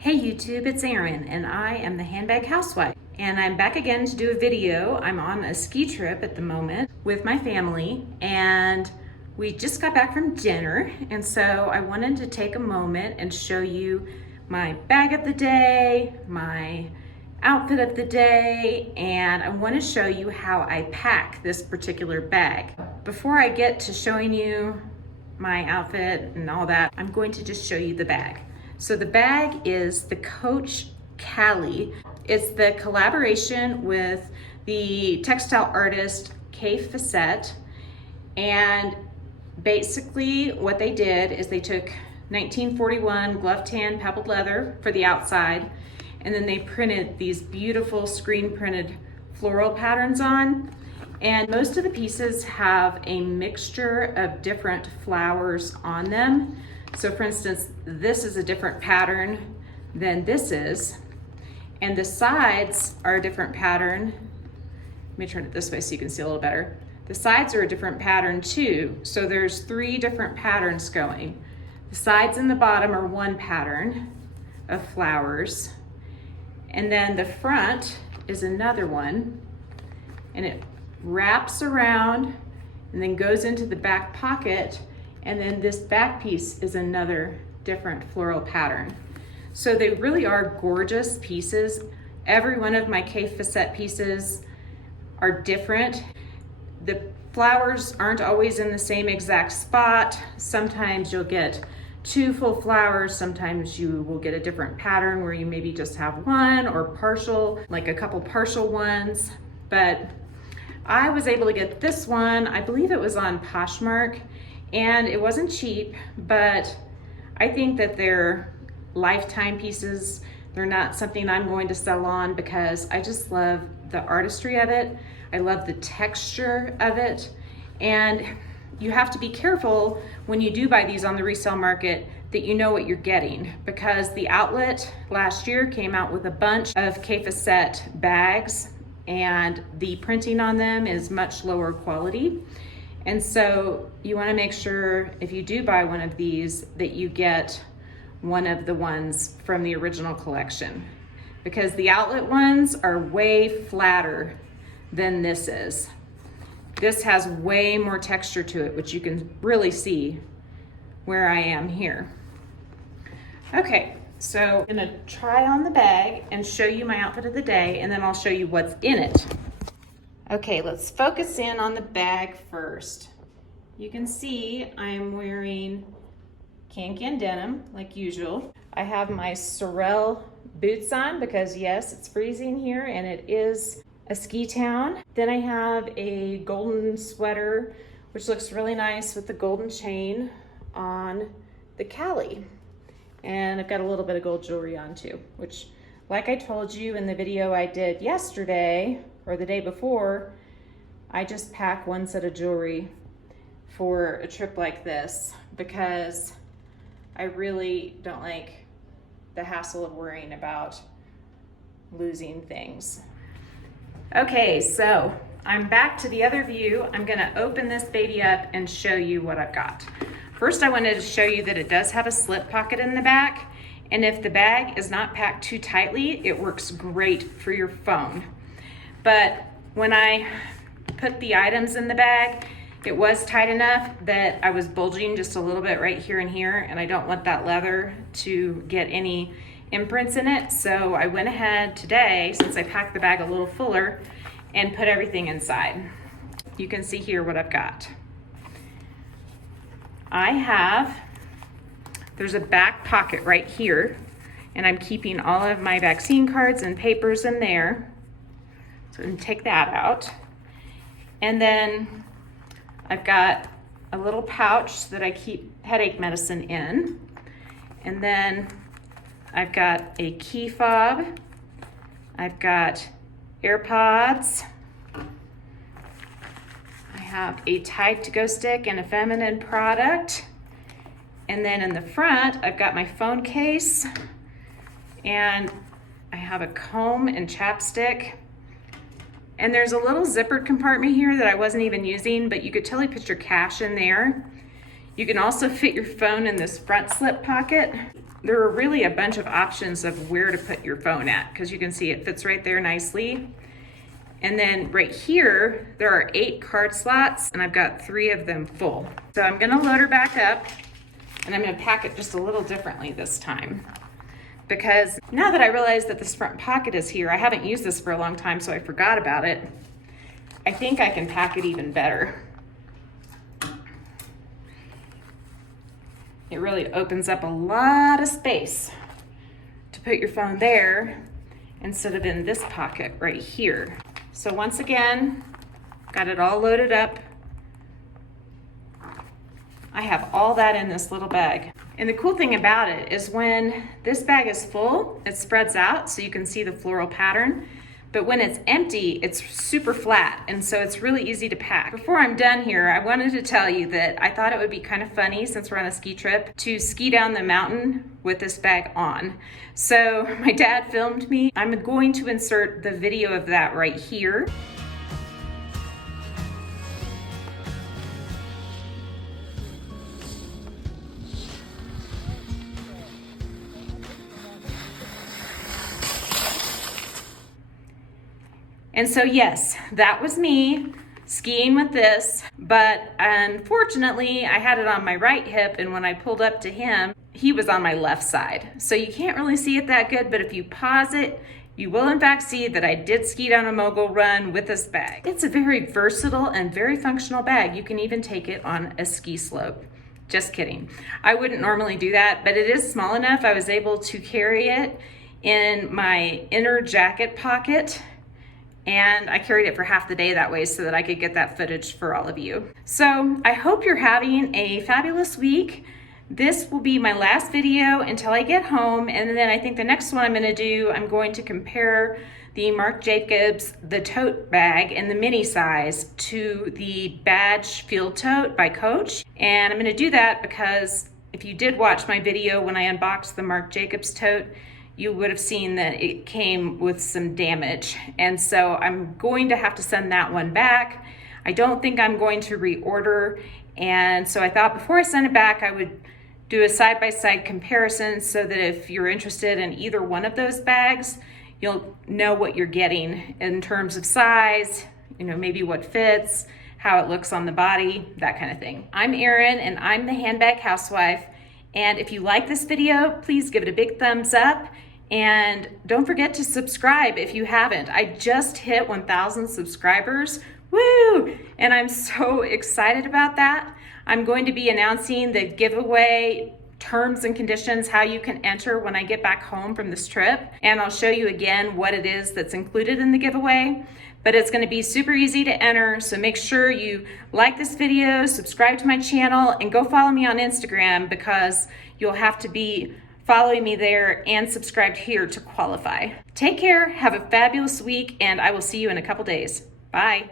Hey YouTube, it's Erin and I am the Handbag Housewife, and I'm back again to do a video. I'm on a ski trip at the moment with my family and we just got back from dinner, and so I wanted to take a moment and show you my bag of the day, my outfit of the day, and I want to show you how I pack this particular bag. Before I get to showing you my outfit and all that, I'm going to just show you the bag. So the bag is the Coach Callie. It's the collaboration with the textile artist Kaffe Fassett, and basically what they did is they took 1941 glove tan pebbled leather for the outside, and then they printed these beautiful screen printed floral patterns on. And most of the pieces have a mixture of different flowers on them. So for instance, this is a different pattern than this is. And the sides are a different pattern. Let me turn it this way so you can see a little better. The sides are a different pattern too. So there's 3 different patterns going. The sides and the bottom are one pattern of flowers. And then the front is another one. And it wraps around and then goes into the back pocket, and then this back piece is another different floral pattern. So they really are gorgeous pieces. Every one of my Kaffe Fassett pieces are different. The flowers aren't always in the same exact spot. Sometimes you'll get 2 full flowers, sometimes you will get a different pattern where you maybe just have one, or partial, like a couple partial ones. But I was able to get this one, I believe it was on Poshmark, and it wasn't cheap, but I think that they're lifetime pieces. They're not something I'm going to sell on because I just love the artistry of it. I love the texture of it. And you have to be careful when you do buy these on the resale market that you know what you're getting, because the outlet last year came out with a bunch of Kaffe Fassett bags, and the printing on them is much lower quality. And so you want to make sure if you do buy one of these that you get one of the ones from the original collection, because the outlet ones are way flatter than this is. This has way more texture to it, which you can really see where I am here. Okay. So I'm gonna try on the bag and show you my outfit of the day, and then I'll show you what's in it. Okay, let's focus in on the bag first. You can see I'm wearing can denim like usual. I have my Sorel boots on because yes, it's freezing here and it is a ski town. Then I have a golden sweater, which looks really nice with the golden chain on the Callie. And I've got a little bit of gold jewelry on too, which, like I told you in the video I did yesterday or the day before, I just pack one set of jewelry for a trip like this because I really don't like the hassle of worrying about losing things. Okay, so I'm back to the other view. I'm gonna open this baby up and show you what I've got. First, I wanted to show you that it does have a slip pocket in the back, and if the bag is not packed too tightly, it works great for your phone. But when I put the items in the bag, it was tight enough that I was bulging just a little bit right here and here, and I don't want that leather to get any imprints in it. So I went ahead today, since I packed the bag a little fuller, and put everything inside. You can see here what I've got. There's a back pocket right here, and I'm keeping all of my vaccine cards and papers in there. So I'm gonna take that out. And then I've got a little pouch that I keep headache medicine in. And then I've got a key fob. I've got AirPods. I have a Tide to Go stick and a feminine product. And then in the front, I've got my phone case, and I have a comb and chapstick. And there's a little zippered compartment here that I wasn't even using, but you could totally put your cash in there. You can also fit your phone in this front slip pocket. there are really a bunch of options of where to put your phone at, because you can see it fits right there nicely. And then right here, there are 8 card slots, and I've got 3 of them full. So I'm gonna load her back up, and I'm gonna pack it just a little differently this time. Because now that I realize that this front pocket is here, I haven't used this for a long time, so I forgot about it. I think I can pack it even better. It really opens up a lot of space to put your phone there instead of in this pocket right here. So once again, got it all loaded up. I have all that in this little bag. And the cool thing about it is when this bag is full, it spreads out so you can see the floral pattern. But when it's empty, it's super flat, and so it's really easy to pack. Before I'm done here, I wanted to tell you that I thought it would be kind of funny, since we're on a ski trip, to ski down the mountain with this bag on. So my dad filmed me. I'm going to insert the video of that right here. And so yes, that was me skiing with this, but unfortunately I had it on my right hip, and when I pulled up to him, he was on my left side. So you can't really see it that good, but if you pause it, you will in fact see that I did ski down a mogul run with this bag. It's a very versatile and very functional bag. You can even take it on a ski slope. Just kidding. I wouldn't normally do that, but it is small enough I was able to carry it in my inner jacket pocket. And I carried it for half the day that way so that I could get that footage for all of you. So I hope you're having a fabulous week. This will be my last video until I get home. And then I think the next one I'm gonna do, I'm going to compare the Marc Jacobs, the tote bag in the mini size, to the Badge Field Tote by Coach. And I'm gonna do that because if you did watch my video when I unboxed the Marc Jacobs tote, you would have seen that it came with some damage. And so I'm going to have to send that one back. I don't think I'm going to reorder. And so I thought before I send it back, I would do a side-by-side comparison so that if you're interested in either one of those bags, you'll know what you're getting in terms of size, maybe what fits, how it looks on the body, that kind of thing. I'm Erin, and I'm the Handbag Housewife. And if you like this video, please give it a big thumbs up. And don't forget to subscribe if you haven't. I just hit 1,000 subscribers. Woo! And I'm so excited about that. I'm going to be announcing the giveaway terms and conditions, how you can enter when I get back home from this trip. And I'll show you again what it is that's included in the giveaway. But it's going to be super easy to enter, so make sure you like this video, subscribe to my channel, and go follow me on Instagram, because you'll have to be following me there and subscribed here to qualify. Take care, have a fabulous week, and I will see you in a couple days. Bye.